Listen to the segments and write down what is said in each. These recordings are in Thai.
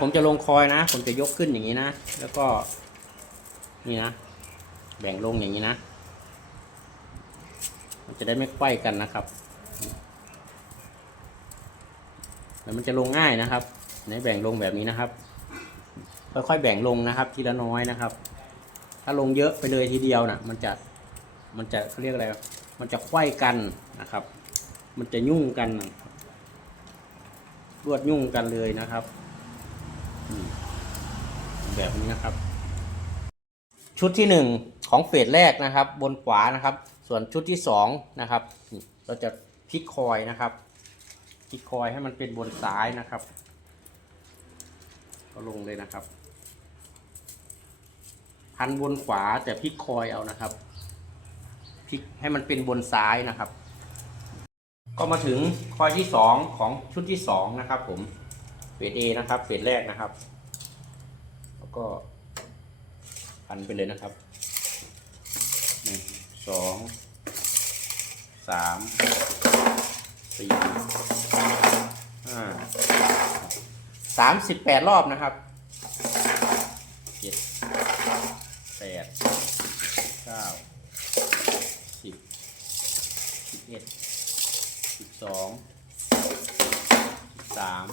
ผมจะลงคอยนะ ผมจะยกขึ้นอย่างนี้นะ แล้วก็ นี่นะ แบ่งลงอย่างนี้นะ มันจะได้ไม่ไขว้กันนะครับ แล้วมันจะลงง่ายนะครับในแบ่งลงแบบนี้นะครับ ค่อยๆแบ่งลงนะครับ ทีละน้อยนะครับ ถ้าลงเยอะไปเลยทีเดียวนะมันจะ มันจะเขาเรียกอะไร มันจะไขว้กันนะครับ มันจะยุ่งกันรวดยุ่งกันเลยนะครับ แบบนี้นะครับ ชุดที่หนึ่งของเฟสแรกนะครับ บนขวานะครับ ส่วนชุดที่สองนะครับเราจะพลิกคอยนะครับพลิกคอยให้มันเป็นบนซ้ายนะครับก็ลงเลยนะครับ พันบนขวาแต่พลิกคอยเอานะครับพลิกให้มันเป็นบนซ้ายนะครับ ก็มาถึงคอยที่สองของชุดที่สองนะครับผมเฟสเอนะครับเฟสแรกนะครับ ก็พันไปเลยนะครับหนึ่งสองสามสี่ห้าสามสิบแปดรอบนะครับเจ็ดแปดเก้าสิบสิบเอ็ดสิบสองสิบสาม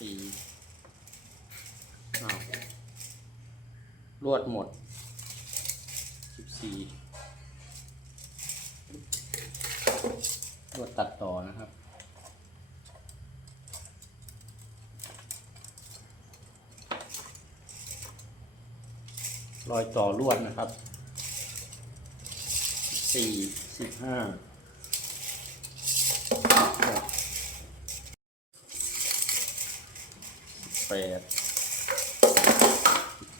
สี่ อ้าวรวดหมด14รวดตัดต่อนะครับรอยต่อลวดนะครับ สี่สิบห้า แปด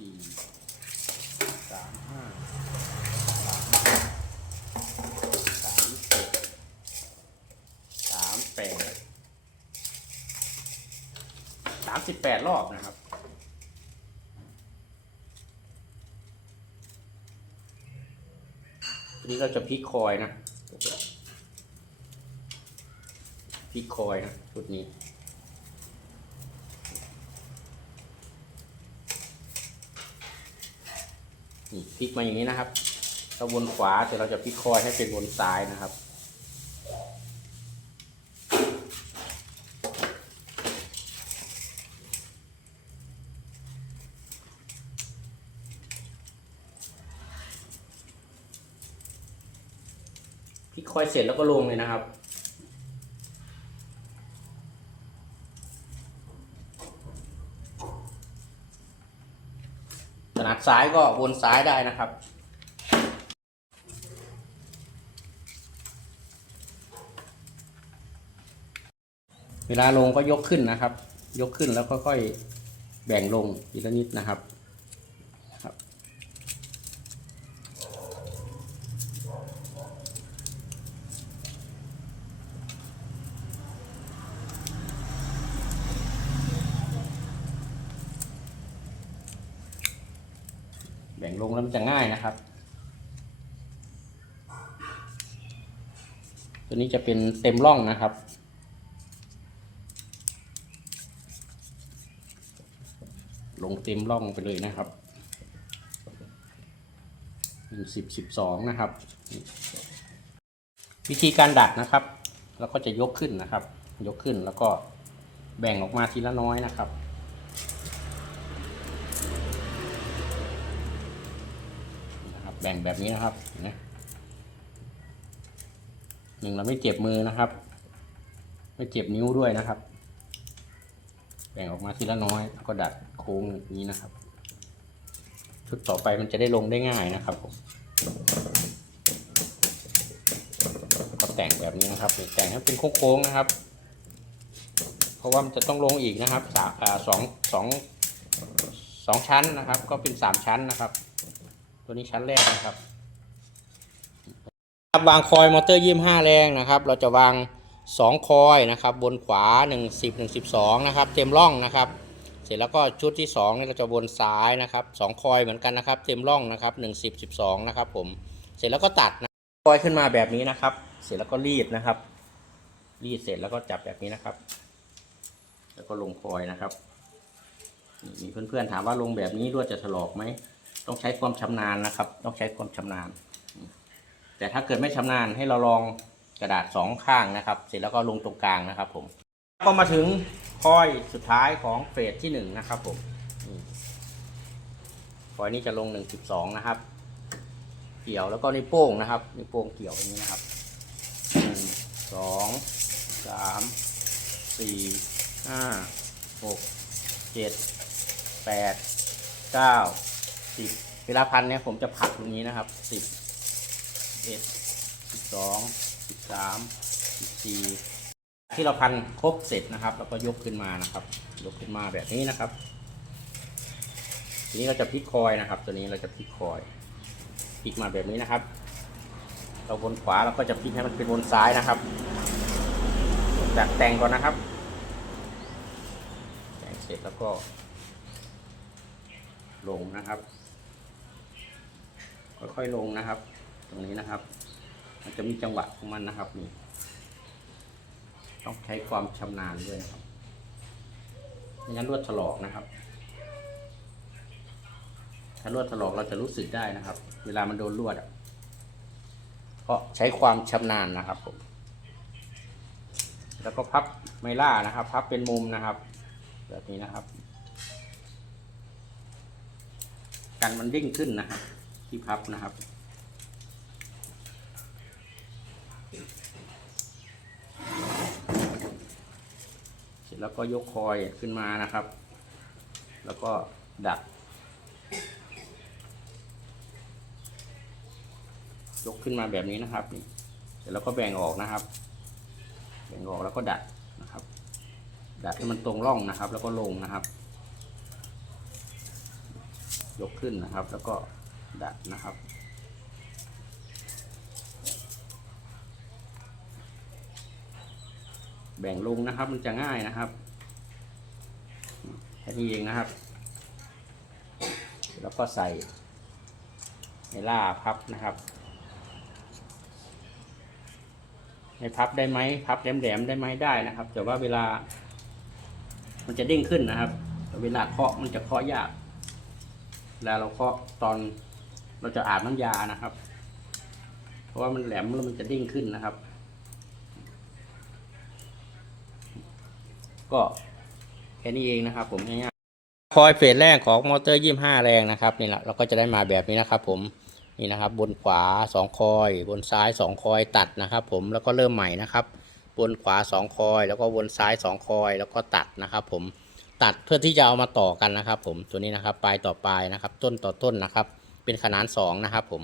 สามสี่สามห้าสามสามเจ็ดสามแปดสามสิบแปดรอบนะครับทีนี้เราจะพลิกคอยนะพลิกคอยนะชุดนี้ นี่พลิกมาอย่างนี้นะครับเราวนขวาแต่เราจะพลิกคอยให้เป็นวนซ้ายนะครับ พลิกคอยเสร็จแล้วก็ลงเลยนะครับ ถนัดซ้ายก็วนซ้ายได้นะครับ เวลาลงก็ยกขึ้นนะครับ ยกขึ้นแล้วค่อยๆแบ่งลงทีละนิดนะครับ แบ่งลงแล้วมันจะง่ายนะครับ ตัวนี้จะเป็นเต็มร่องนะครับลงเต็มร่องไปเลยนะครับหนึ่งสิบสิบสองนะครับ วิธีการดัดนะครับเราก็จะยกขึ้นนะครับ ยกขึ้นแล้วก็แบ่งออกมาทีละน้อยนะครับ แบ่งแบบนี้นะครับหนไหมหนึ่งเราไม่เจ็บมือนะครับ ไม่เจ็บนิ้วด้วยนะครับ แบ่งออกมาทีละน้อยแล้วก็ดัดโค้งอย่างนี้นะครับ ชุดต่อไปมันจะได้ลงได้ง่ายนะครับผมก็แต่งแบบนี้นะครับแต่งให้เป็นโค้งๆนะครับ เพราะว่ามันจะต้องลงอีกนะครับสามอ่าสองสองสองชั้นนะครับ ก็เป็นสามชั้นนะครับ ตัวนี้ชั้นแรกนะครับครับวางคอยมอเตอร์ยี่ห้าแรงนะครับ เราจะวาง 2 คอยนะครับ บนขวา 1 10 1 12 นะครับ เต็มร่องนะครับ เสร็จแล้วก็ชุดที่2นี่เราจะบนซ้ายนะครับ 2 คอยเหมือนกันนะครับ เต็มร่องนะครับ 1 10 12 นะครับ ผม เสร็จแล้วก็ตัดนะคอยขึ้นมาแบบนี้นะครับ เสร็จแล้วก็รีดนะครับ รีดเสร็จแล้วก็จับแบบนี้นะครับ แล้วก็ลงคอยนะครับ มีเพื่อนๆถามว่าลงแบบนี้ลวดจะถลอกไหม ต้องใช้ความชำนาญนะครับ ต้องใช้ความชำนาญ แต่ถ้าเกิดไม่ชำนาญให้เราลองกระดาษสองข้างนะครับ เสร็จแล้วก็ลงตรงกลางนะครับ ผม ก็มาถึงคอยสุดท้ายของเฟสที่หนึ่งนะครับ ผมคอยนี้จะลงหนึ่งสิบสองนะครับ เกี่ยวแล้วก็นิ้วโป้งนะครับนิ้วโป้งเกี่ยวอย่างนี้นะครับหนึ่งสองสามสี่ห้าหกเจ็ดแปดเก้า สิบเวลาพันเนี่ยผมจะผัดตรงนี้นะครับสิบเอ็ดสิบสองสิบสามสิบสี่ที่เราพันครบเสร็จนะครับเราก็ยกขึ้นมานะครับ ยกขึ้นมาแบบนี้นะครับ ทีนี้เราจะพลิกคอยนะครับ ตัวนี้เราจะพลิกคอยพลิกมาแบบนี้นะครับ เราบนขวาเราก็จะพลิกให้มันเป็นบนซ้ายนะครับจากแต่งก่อนนะครับ แต่งเสร็จแล้วก็ลงนะครับ ค่อยๆลงนะครับ ตรงนี้นะครับ มันจะมีจังหวะของมันนะครับนี่ต้องใช้ความชำนาญด้วยครับไม่งั้นลวดถลอกนะครับ ถ้าลวดถลอกเราจะรู้สึกได้นะครับ เวลามันโดนลวดเพราะใช้ความชำนาญนะครับผมแล้วก็พับไมล่านะครับ พับเป็นมุมนะครับ แบบนี้นะครับ กันมันดิ้งขึ้นนะครับ ที่พับนะครับ เสร็จแล้วก็ยกคอยขึ้นมานะครับ แล้วก็ดัดยกขึ้นมาแบบนี้นะครับนี่เสร็จแล้วก็แบ่งออกนะครับ แบ่งออกแล้วก็ดัดนะครับ ดัดให้มันตรงร่องนะครับ แล้วก็ลงนะครับ ยกขึ้นนะครับ แล้วก็ ดัดนะครับ แบ่งลงนะครับมันจะง่ายนะครับแค่นี้เองนะครับ แล้วก็ใส่ในล่าพับนะครับให้พับได้ไหมพับแหลมๆได้ไหมได้นะครับ แต่ว่าเวลา มันจะเด้งขึ้นนะครับ เวลาเคาะมันจะเคาะยากเวลาเราเคาะตอน เราจะอาบน้ำยานะครับ เพราะว่ามันแหลมแล้วมันจะเด้งขึ้นนะครับ ก็แค่นี้เองนะครับ ผมง่ายๆคอยเฟสแรกของมอเตอร์ยี่ห้าแรงนะครับนี่แหละเราก็จะได้มาแบบนี้นะครับผมนี่นะครับ บนขวาสองคอย บนซ้ายสองคอยตัดนะครับ ผมแล้วก็เริ่มใหม่นะครับ บนขวาสองคอย แล้วก็บนซ้ายสองคอย แล้วก็ตัดนะครับ ผมตัดเพื่อที่จะเอามาต่อกันนะครับ ผมตัวนี้นะครับ ปลายต่อปลายนะครับ ต้นต่อต้นนะครับ เป็นขนานสองนะครับผม